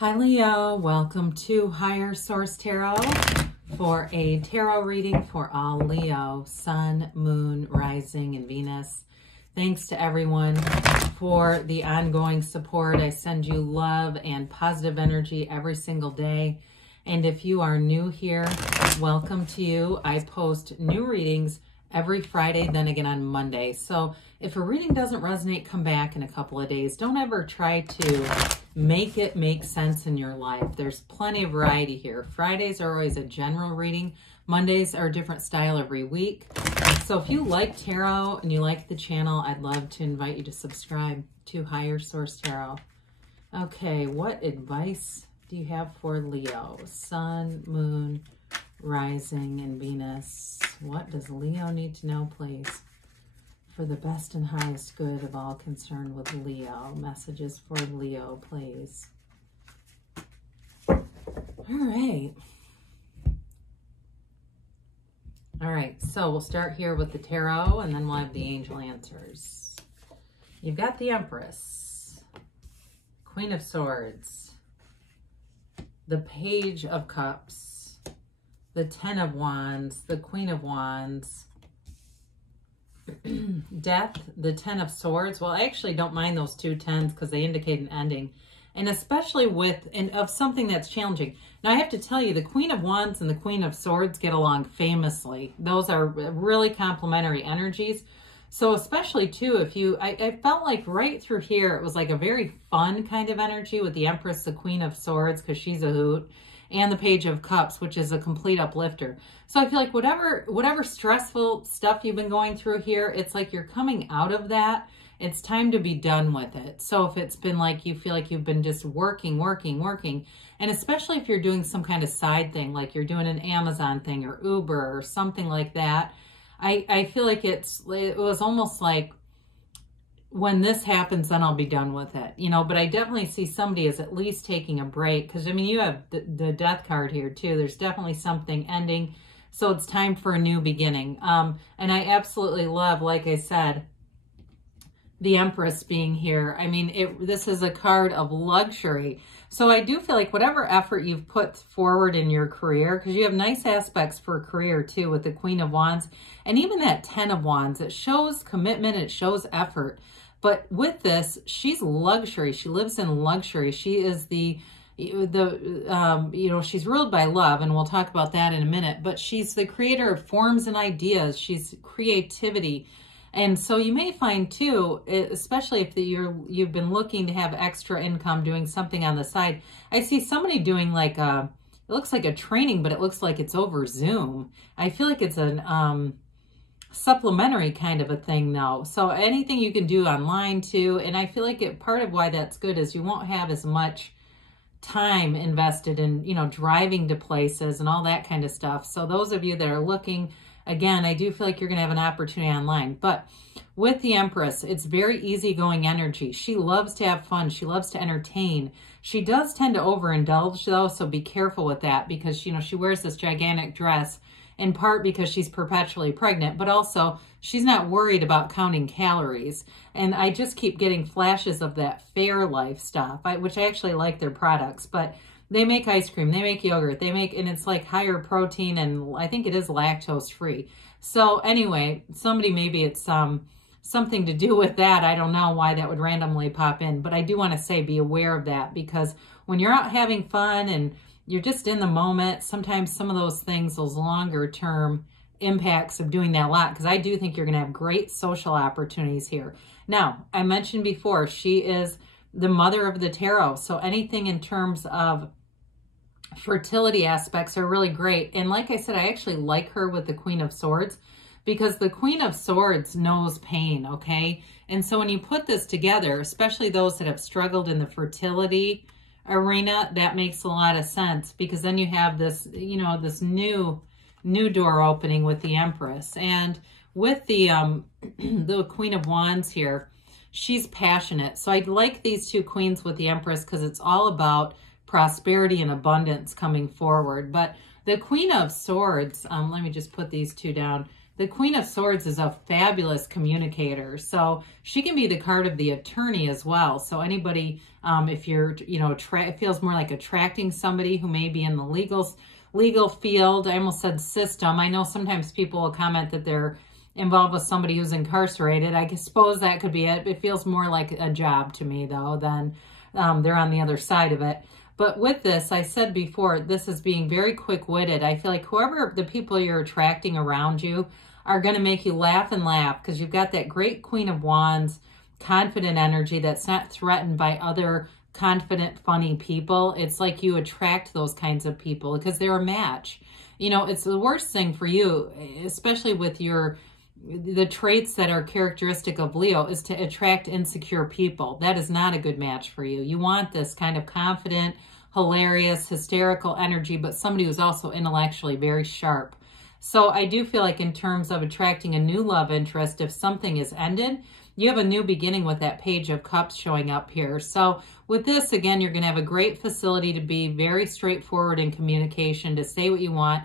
Hi Leo, welcome to Higher Source Tarot for a tarot reading for all Leo, Sun, Moon, Rising, and Venus. Thanks to everyone for the ongoing support. I send you love and positive energy every single day. And if you are new here, welcome to you. I post new readings every Friday, then again on Monday. So if a reading doesn't resonate, come back in a couple of days. Don't ever try to make it make sense in your life. There's plenty of variety here. Fridays are always a general reading. Mondays are a different style every week. So if you like tarot and you like the channel, I'd love to invite you to subscribe to Higher Source Tarot. Okay, what advice do you have for Leo? Sun, Moon, Rising, and Venus. What does Leo need to know, please? For the best and highest good of all concerned with Leo. Messages for Leo, please. All right. All right, so we'll start here with the tarot, and then we'll have the angel answers. You've got the Empress, Queen of Swords, the Page of Cups, the Ten of Wands, the Queen of Wands, Death, the Ten of Swords. Well, I actually don't mind those two tens because they indicate an ending, and especially of something that's challenging. Now, I have to tell you, the Queen of Wands and the Queen of Swords get along famously. Those are really complementary energies. So especially too, if you, I felt like right through here, it was like a very fun kind of energy with the Empress, the Queen of Swords, because she's a hoot, and the Page of Cups, which is a complete uplifter. So I feel like whatever stressful stuff you've been going through here, it's like you're coming out of that. It's time to be done with it. So if it's been like you feel like you've been just working, and especially if you're doing some kind of side thing, like you're doing an Amazon thing or Uber or something like that, I feel like it was almost like, when this happens, then I'll be done with it, you know. But I definitely see somebody as at least taking a break, because I mean, you have the Death card here too. There's definitely something ending, so it's time for a new beginning. And I absolutely love, like I said, the Empress being here. I mean, this is a card of luxury. So I do feel like whatever effort you've put forward in your career, because you have nice aspects for career too with the Queen of Wands, and even that Ten of Wands, it shows commitment, it shows effort. But with this, she's luxury. She lives in luxury. She is you know, she's ruled by love, and we'll talk about that in a minute, but she's the creator of forms and ideas. She's creativity. And so you may find too, especially if you've been looking to have extra income doing something on the side. I see somebody doing like it looks like a training, but it looks like it's over Zoom. I feel like it's an supplementary kind of a thing though. So anything you can do online too. And I feel like part of why that's good is you won't have as much time invested in, you know, driving to places and all that kind of stuff. So those of you that are looking, again, I do feel like you're going to have an opportunity online. But with the Empress, it's very easygoing energy. She loves to have fun. She loves to entertain. She does tend to overindulge though, so be careful with that, because, you know, she wears this gigantic dress in part because she's perpetually pregnant, but also she's not worried about counting calories. And I just keep getting flashes of that Fairlife stuff, which I actually like their products, but they make ice cream, they make yogurt, and it's like higher protein, and I think it is lactose free. So anyway, maybe it's something to do with that. I don't know why that would randomly pop in, but I do want to say be aware of that, because when you're out having fun and you're just in the moment, sometimes some of those things, those longer term impacts of doing that a lot, because I do think you're going to have great social opportunities here. Now, I mentioned before, she is the mother of the tarot. So anything in terms of fertility aspects are really great. And like I said, I actually like her with the Queen of Swords, because the Queen of Swords knows pain, okay? And so when you put this together, especially those that have struggled in the fertility arena, that makes a lot of sense, because then you have this, you know, this new door opening with the Empress. And with the the Queen of Wands here, she's passionate. So I like these two queens with the Empress, because it's all about prosperity and abundance coming forward. But the Queen of Swords, let me just put these two down. the Queen of Swords is a fabulous communicator. So she can be the card of the attorney as well. So anybody, if you're, it feels more like attracting somebody who may be in the legal field. I almost said system. I know sometimes people will comment that they're involved with somebody who's incarcerated. I suppose that could be it. It feels more like a job to me, though, than they're on the other side of it. But with this, I said before, this is being very quick-witted. I feel like whoever the people you're attracting around you are going to make you laugh and laugh, because you've got that great Queen of Wands, confident energy that's not threatened by other confident, funny people. It's like you attract those kinds of people because they're a match. It's the worst thing for you, especially with the traits that are characteristic of Leo, is to attract insecure people. That is not a good match for you. You want this kind of confident, hilarious, hysterical energy, but somebody who's also intellectually very sharp. So I do feel like in terms of attracting a new love interest, if something is ended, you have a new beginning with that Page of Cups showing up here. So with this, again, you're going to have a great facility to be very straightforward in communication, to say what you want.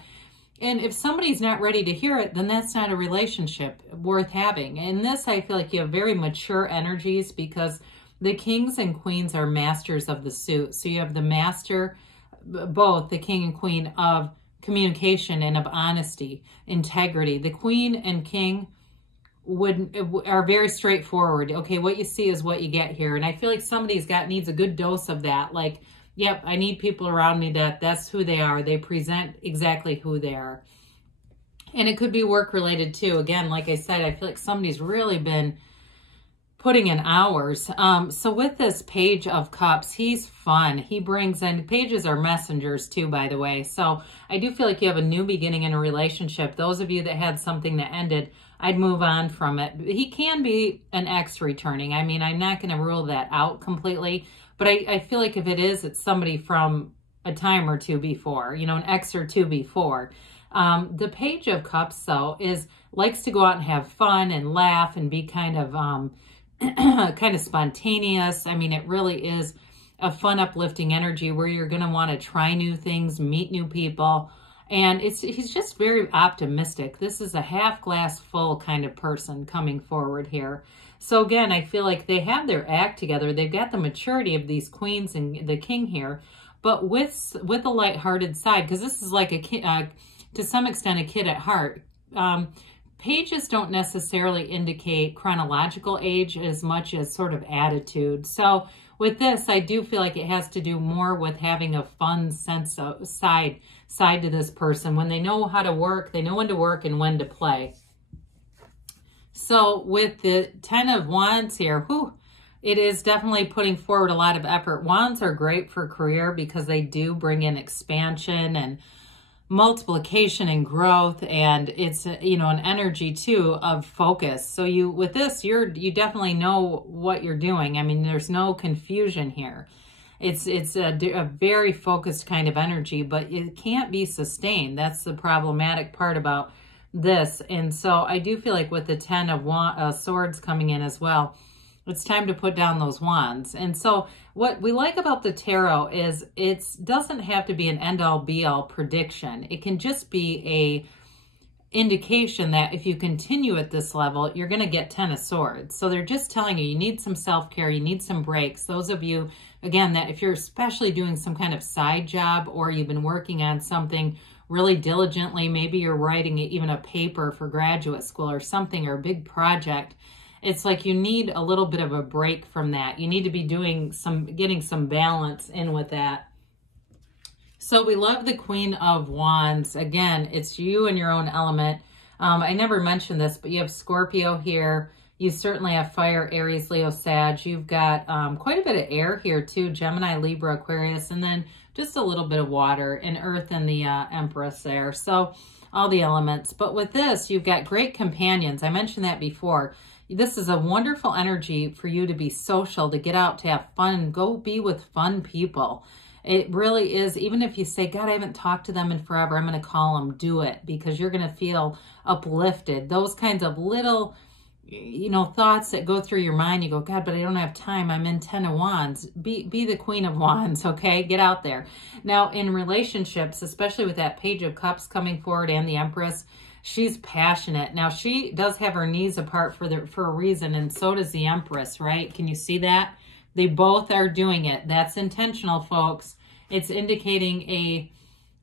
And if somebody's not ready to hear it, then that's not a relationship worth having. In this, I feel like you have very mature energies, because the kings and queens are masters of the suit. So you have the master, both the king and queen, of communication and of honesty, integrity. The queen and king are very straightforward. Okay, what you see is what you get here. And I feel like somebody's needs a good dose of that. Like, yep, I need people around me that's who they are. They present exactly who they are. And it could be work related too. Again, like I said, I feel like somebody's really been putting in hours. So with this Page of Cups, he's fun. He brings in, pages are messengers too, by the way. So I do feel like you have a new beginning in a relationship. Those of you that had something that ended, I'd move on from it. He can be an ex returning. I mean, I'm not going to rule that out completely, but I feel like if it is, it's somebody from a time or two before, an ex or two before. The Page of Cups, though, likes to go out and have fun and laugh and be kind of spontaneous. I mean, it really is a fun, uplifting energy where you're going to want to try new things, meet new people. And he's just very optimistic. This is a half glass full kind of person coming forward here. So again, I feel like they have their act together. They've got the maturity of these queens and the king here, but with a lighthearted side, because this is like a kid, to some extent, a kid at heart. Pages don't necessarily indicate chronological age as much as sort of attitude. So with this, I do feel like it has to do more with having a fun sense of side to this person. When they know how to work, they know when to work and when to play. So with the Ten of Wands here, it is definitely putting forward a lot of effort. Wands are great for career because they do bring in expansion and multiplication and growth, and it's an energy too of focus. So with this, you definitely know what you're doing. I mean, there's no confusion here. It's a very focused kind of energy, but it can't be sustained. That's the problematic part about this. And so I do feel like with the Ten of Swords coming in as well, it's time to put down those wands. And so what we like about the tarot is it doesn't have to be an end-all be-all prediction. It can just be a indication that if you continue at this level, you're going to get Ten of Swords. So they're just telling you need some self-care, you need some breaks. Those of you, again, that if you're especially doing some kind of side job or you've been working on something really diligently, maybe you're writing even a paper for graduate school or something, or a big project, it's like you need a little bit of a break from that. You need to be getting some balance in with that. So we love the Queen of Wands. Again, it's you in your own element. I never mentioned this, but you have Scorpio here. You certainly have fire, Aries, Leo, Sag. You've got quite a bit of air here too, Gemini, Libra, Aquarius, and then just a little bit of water and earth and the Empress there. So all the elements. But with this, you've got great companions. I mentioned that before. This is a wonderful energy for you to be social, to get out, to have fun, go be with fun people. It really is. Even if you say, God, I haven't talked to them in forever, I'm going to call them, do it, because you're going to feel uplifted. Those kinds of little, thoughts that go through your mind. You go, God, but I don't have time. I'm in Ten of Wands. Be the Queen of Wands, okay? Get out there. Now, in relationships, especially with that Page of Cups coming forward and the Empress, She's passionate. Now, she does have her knees apart for a reason, and so does the Empress, right? Can you see that? They both are doing it. That's intentional, folks. It's indicating a,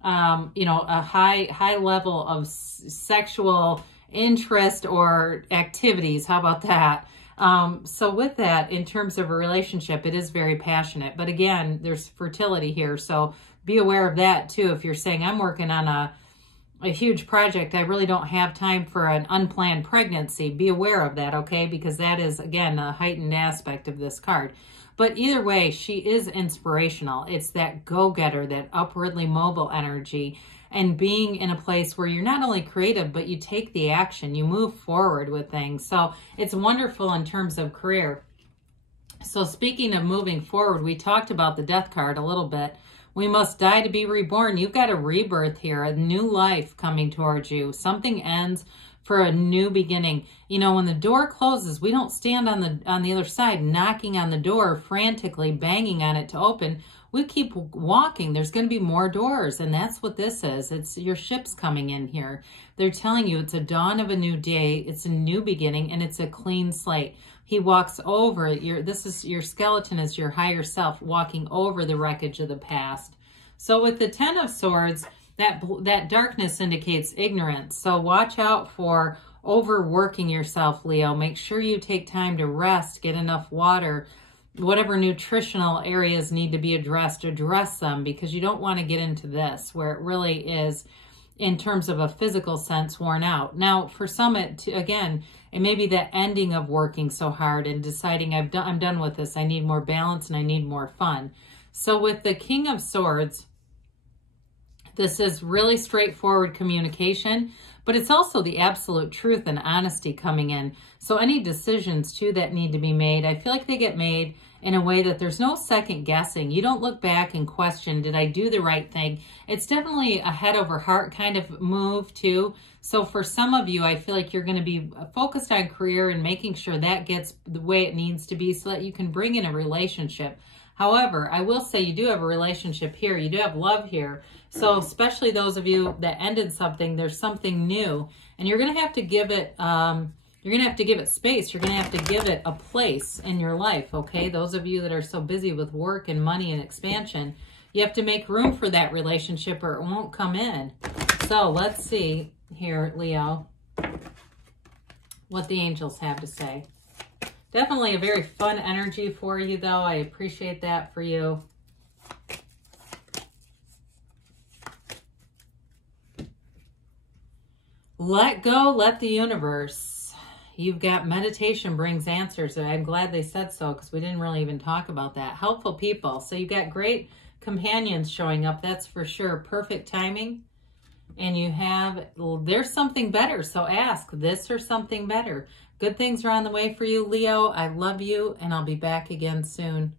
a high level of sexual interest or activities. How about that? So with that, in terms of a relationship, it is very passionate. But again, there's fertility here. So be aware of that too. If you're saying, I'm working on a huge project, I really don't have time for an unplanned pregnancy, be aware of that, okay? Because that is, again, a heightened aspect of this card. But either way, she is inspirational. It's that go-getter, that upwardly mobile energy, and being in a place where you're not only creative, but you take the action, you move forward with things. So it's wonderful in terms of career. So speaking of moving forward, we talked about the death card a little bit. We must die to be reborn. You've got a rebirth here, a new life coming towards you. Something ends for a new beginning. You know, when the door closes, we don't stand on the other side knocking on the door, frantically banging on it to open. We keep walking. There's going to be more doors, and that's what this is. It's your ship's coming in here. They're telling you it's a dawn of a new day. It's a new beginning, and it's a clean slate. He walks over your skeleton is your higher self walking over the wreckage of the past. So with the Ten of Swords, that darkness indicates ignorance. So watch out for overworking yourself, Leo. Make sure you take time to rest, get enough water. Whatever nutritional areas need to be addressed, address them, because you don't want to get into this where it really is, in terms of a physical sense, worn out. Now, for some, it may be that ending of working so hard and deciding I'm done with this. I need more balance and I need more fun. So with the King of Swords, this is really straightforward communication, but it's also the absolute truth and honesty coming in. So any decisions too that need to be made, I feel like they get made in a way that there's no second guessing. You don't look back and question, did I do the right thing? It's definitely a head over heart kind of move too. So for some of you, I feel like you're going to be focused on career and making sure that gets the way it needs to be so that you can bring in a relationship. However, I will say you do have a relationship here. You do have love here. So especially those of you that ended something, there's something new, and you're going to have to give it, space. You're going to have to give it a place in your life. Okay. Those of you that are so busy with work and money and expansion, you have to make room for that relationship or it won't come in. So let's see here, Leo, what the angels have to say. Definitely a very fun energy for you, though. I appreciate that for you. Let go, let the universe. You've got meditation brings answers. And I'm glad they said so because we didn't really even talk about that. Helpful people. So you've got great companions showing up. That's for sure. Perfect timing. And you have, there's something better. So ask this or something better. Good things are on the way for you, Leo. I love you, and I'll be back again soon.